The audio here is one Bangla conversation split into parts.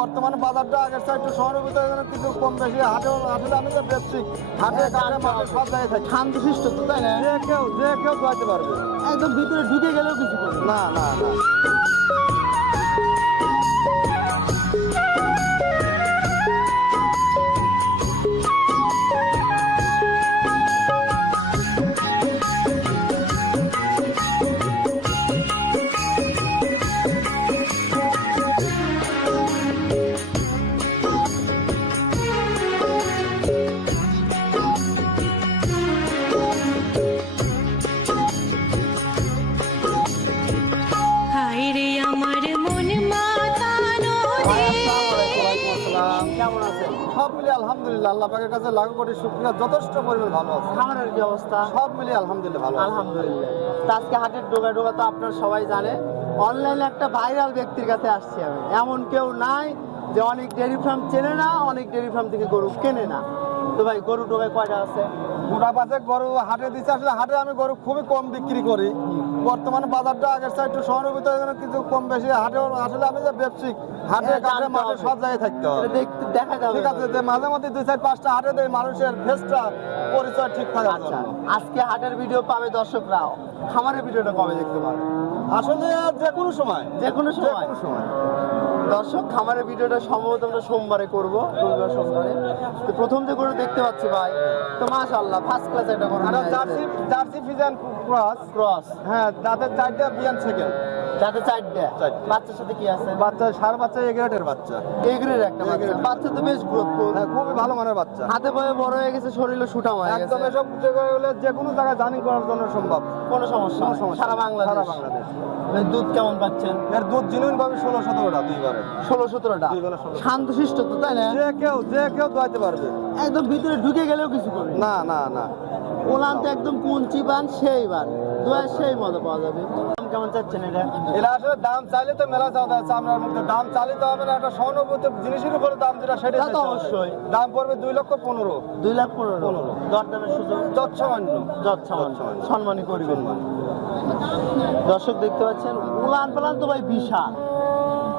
বর্তমানে বাজারটা আগের সাইডটা শহরের ভিতরে যেন কিছু কম বেশি হাটে আসলে আমি তো বেশি হাটে কাটে মাঠে সব জায়গায় থাকি। শান্তি সৃষ্ট তো তাই না? যে কেউ যে কেউ যাইতে পারবে। একদম ভিতরে ঢুকে গেলেও কিছু না। না না। আলহামদুলিল্লাহ আল্লাহ পাকের কাছে লাখো কোটি শুক্রিয়া যথেষ্ট পরিমাণ ভালো আছে। খামারের কি অবস্থা? সব মিলিয়ে আলহামদুলিল্লাহ ভালো আলহামদুলিল্লাহ। তা আজকে হাটের ডোকা ডোকা তো আপনার সবাই জানে অনলাইনে একটা ভাইরাল ব্যক্তির কাছে আসছি আমি। এমন কেউ নাই যে অনেক ডেয়ারি ফার্ম চেনে না অনেক ডেয়ারি ফার্ম থেকে গরু কেনে না। তো ভাই গরু টোকায় কয়টা আছে? গোটা পাশে গরু হাটে দিচ্ছে আসলে হাটে আমি গরু খুবই কম বিক্রি করি। বর্তমানে বাজারটা আগের চাই একটু শহরের ভিতরে কিছু কম বেশি হাটে আসলে আমি যে ব্যবসিক হাটে হ্যাঁ, কাটে মাঠে সব জায়গায় থাকতে হবে। দেখা যাবে ঠিক আছে যে মাঝে মধ্যে দুই চার পাঁচটা হাটে দেয় মানুষের ফেসটা পরিচয় ঠিক থাকে আচ্ছা আজকে হাটের ভিডিও পাবে দর্শকরা। খামারের ভিডিওটা কবে দেখতে পাবে? আসলে যে কোনো সময়। যে কোনো সময়। কোনো সময়। দর্শক খামারের ভিডিওটা সম্ভবত আমরা সোমবারে করব রবিবার সোমবারে। তো প্রথম যে গরু দেখতে পাচ্ছি ভাই তো মাশাআল্লাহ ফার্স্ট ক্লাস একটা গরু। আর Jersey Jersey Friesian cross. Cross. হ্যাঁ দাঁতের চারটা বিয়ান সেকেন্ড চারটে। বাচ্চার সাথে কি আছে? বাচ্চা সার বাচ্চা এগ্রেটের বাচ্চা। এগ্রের একটা বাচ্চা। বাচ্চা তো বেশ গ্রোথফুল হ্যাঁ খুবই ভালো মানের বাচ্চা। হাতে পায়ে বড় হয়ে গেছে শরীরও সুঠাম হয়ে গেছে। একদম এসব জায়গায় হলে যে কোনো জায়গায় জার্নি করার জন্য সম্ভব। কোনো সমস্যা সারা। বাংলাদেশ। সারা বাংলাদেশ। দুধ কেমন পাচ্ছেন? এর দুধ জিনুইন ভাবে ষোলো সতেরোটা দুইবারে। ষোলো সতেরোটা। তো তাই না? যে কেউ যে কেউ দোয়াইতে পারবে। একদম ভিতরে ঢুকে গেলেও কিছু করবে না। না না ওলান তো একদম কুঞ্চি বান সেই বান। দুয়ার সেই মজা পাওয়া যাবে। কেমন চাচ্ছেন এটা? এরা আসলে দাম চাইলে তো মেলা চাওয়া আছে আপনার মধ্যে। দাম চাইলে তো হবে না একটা সহানুভূতি জিনিসের উপরে দাম যেটা সেটা তো অবশ্যই। দাম পড়বে দুই লক্ষ পনেরো। দুই লাখ পনেরো। পনেরো। দরদামের সুযোগ। সম্মানই করবেন দর্শক দেখতে পাচ্ছেন উলান পালান তো ভাই বিশাল।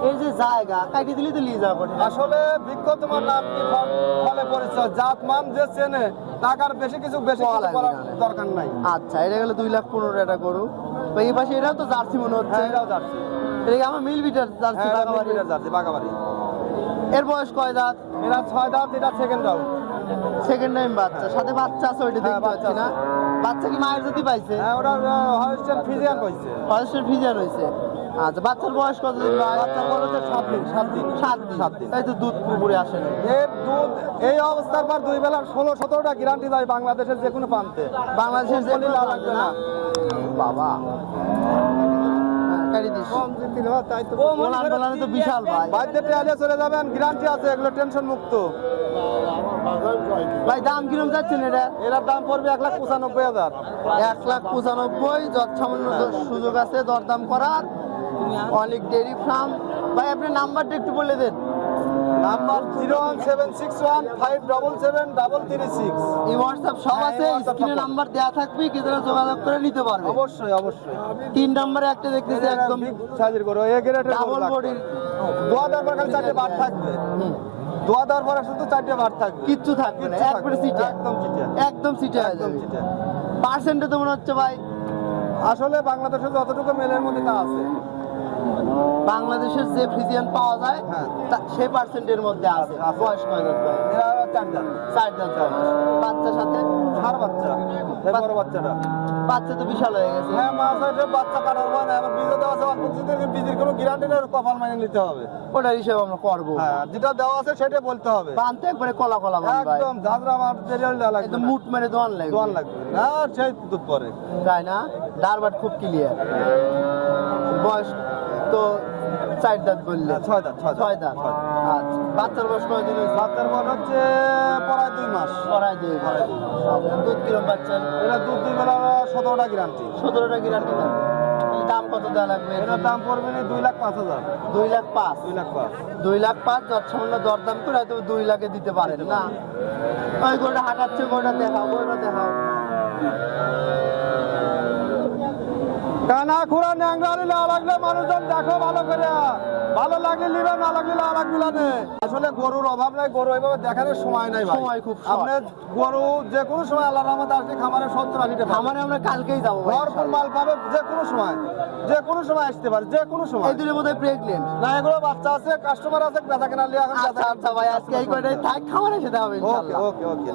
এই যে জায়গা কাটি দিলে তো নিয়ে যাওয়া আসলে বৃক্ষ তোমার নাম কি? ফলে পরিচয়। জাত মান যে চেনে টাকার বেশি কিছু বেশি দরকার নাই। আচ্ছা এটা গেলে দুই লাখ পনেরো এটা তো এই পাশে এটাও তো জার্সি মনে হচ্ছে। হ্যাঁ এটাও জার্সি। এটা আমার মিল বিটার জার্সি হ্যাঁ বাগাবাড়ি। জার্সি বাগাবাড়ি এর বয়স কয় দাঁত? ছয় এটা সেকেন্ড রাউন্ড সেকেন্ড টাইম বাচ্চা। সাথে বাচ্চা আছে ওইটা হ্যাঁ, দেখতে বাচ্চা পাচ্ছি না। বাচ্চা কি মায়ের যদি পাইছে? হ্যাঁ ওটা হলস্টেন ফিজিয়ান হয়েছে আচ্ছা বাচ্চার বয়স কত দিন ভাই? বাচ্চার বয়স হচ্ছে সাত দিন সাত দিন। সাত দিন। সাত দিন। তাই তো দুধ পুকুরে আসে এর দুধ এই অবস্থার পর দুই বেলা ষোলো সতেরোটা গ্যারান্টি দেয় বাংলাদেশের যে কোনো প্রান্তে। বাংলাদেশের যে কোনো লাগবে না। বাবা। বিশাল ভাই। ট্রেলে চলে যাবেন গ্যারান্টি আছে এগুলো টেনশন মুক্ত। ভাই দাম কিরম যাচ্ছেন এটা এটার দাম পড়বে এক লাখ পঁচানব্বই হাজার। এক লাখ পঁচানব্বই যত সামান্য সুযোগ আছে দরদাম করার। অনেক ডেরি ফার্ম ভাই আপনার নাম্বারটা একটু বলে দেন। Number zero one seven six one five double seven double three six এই হোয়াটসঅ্যাপ সব হ্যাঁ, আছে স্ক্রিনে নাম্বার দেওয়া থাকবে কেদারা যোগাযোগ করে নিতে পারবে। অবশ্যই অবশ্যই। তিন নম্বরে একটা দেখতেছি একদম বিগ করো এ গ্রেডের ডাবল বডির দোয়া দেওয়ার খালি চারটে বার থাকবে। দোয়া দেওয়ার পরে শুধু চারটে বার থাকবে। কিচ্ছু থাকবে না একবারে সিটে একদম সিটে একদম সিটে হয়ে একদম সিটে পার্সেন্টে তো মনে হচ্ছে ভাই। আসলে বাংলাদেশে যতটুকু মেলের মধ্যে তা আছে। বাংলাদেশের যে ফ্রিজিয়ান পাওয়া যায় হ্যাঁ। সেই পার্সেন্টের মধ্যে আছে। বয়স কয় দাঁত চার বাচ্চার সাথে সার বাচ্চা। বড় বাচ্চাটা। বাচ্চা তো বিশাল হয়ে গেছে। হ্যাঁ মা সাইডে বাচ্চা কাটার পর এবার কিছুদিন বীজের কোনো গ্যারান্টি নেই কপাল মানে নিতে হবে। ওটার হিসেবে আমরা করব। হ্যাঁ যেটা দেওয়া আছে সেটা বলতে হবে। বানতে একবারে কলা কলা একদম ঝাঁঝরা আমার লাগবে মুট মেরে দোয়ান লাগবে। দোয়ান লাগবে। না সেই দুধ পরে। তাই না? ডারবাট খুব ক্লিয়ার বয়স তো চার দাঁত বললে। হ্যাঁ, ছয় দাঁত ছয় দাঁত। ছয় দাঁত। আচ্ছা বাচ্চার বয়স কয় দিন বাচ্চার বয়স হচ্ছে প্রায় দুই মাস। পড়ায় দুই মাস। দুধ কিরম পাচ্ছেন এটা দুধ দুই বেলা সতেরোটা গ্যারান্টি সতেরোটা গ্যারান্টি দাম কত দেওয়া লাগবে? এটার দাম পড়বে না দুই লাখ পাঁচ হাজার। দুই লাখ পাঁচ? দুই লাখ পাঁচ। দুই লাখ পাঁচ যত সামান্য দরদাম করে হয়তো দুই লাখে দিতে পারেন না? ওই গোটা হাঁটাচ্ছে গোটা দেখাও গোটা দেখাও। কানা খুঁড়া ন্যাংরালি লাগলে মানুষজন দেখো ভালো করে। ভালো লাগলে নিবে না লাগলে না লাগবে আসলে গরুর অভাব নাই গরু এইভাবে দেখানোর সময় নাই ভাই। সময় খুব। আপনি গরু যে কোনো সময় আল্লাহ রহমতে আসলে খামারে সত্তর আশিটা খামারে আমরা কালকেই যাব ভরপুর মাল পাবে যে কোনো সময়। যে কোনো সময় আসতে পারে যে কোনো সময়। এই দুটোর মধ্যে প্রেগনেন্ট না এগুলো বাচ্চা আছে কাস্টমার আছে বেচা কেনার লিয়ে এখন আচ্ছা আচ্ছা ভাই আজকে এই কয়টাই থাক খামারে যেতে হবে ওকে ওকে ওকে।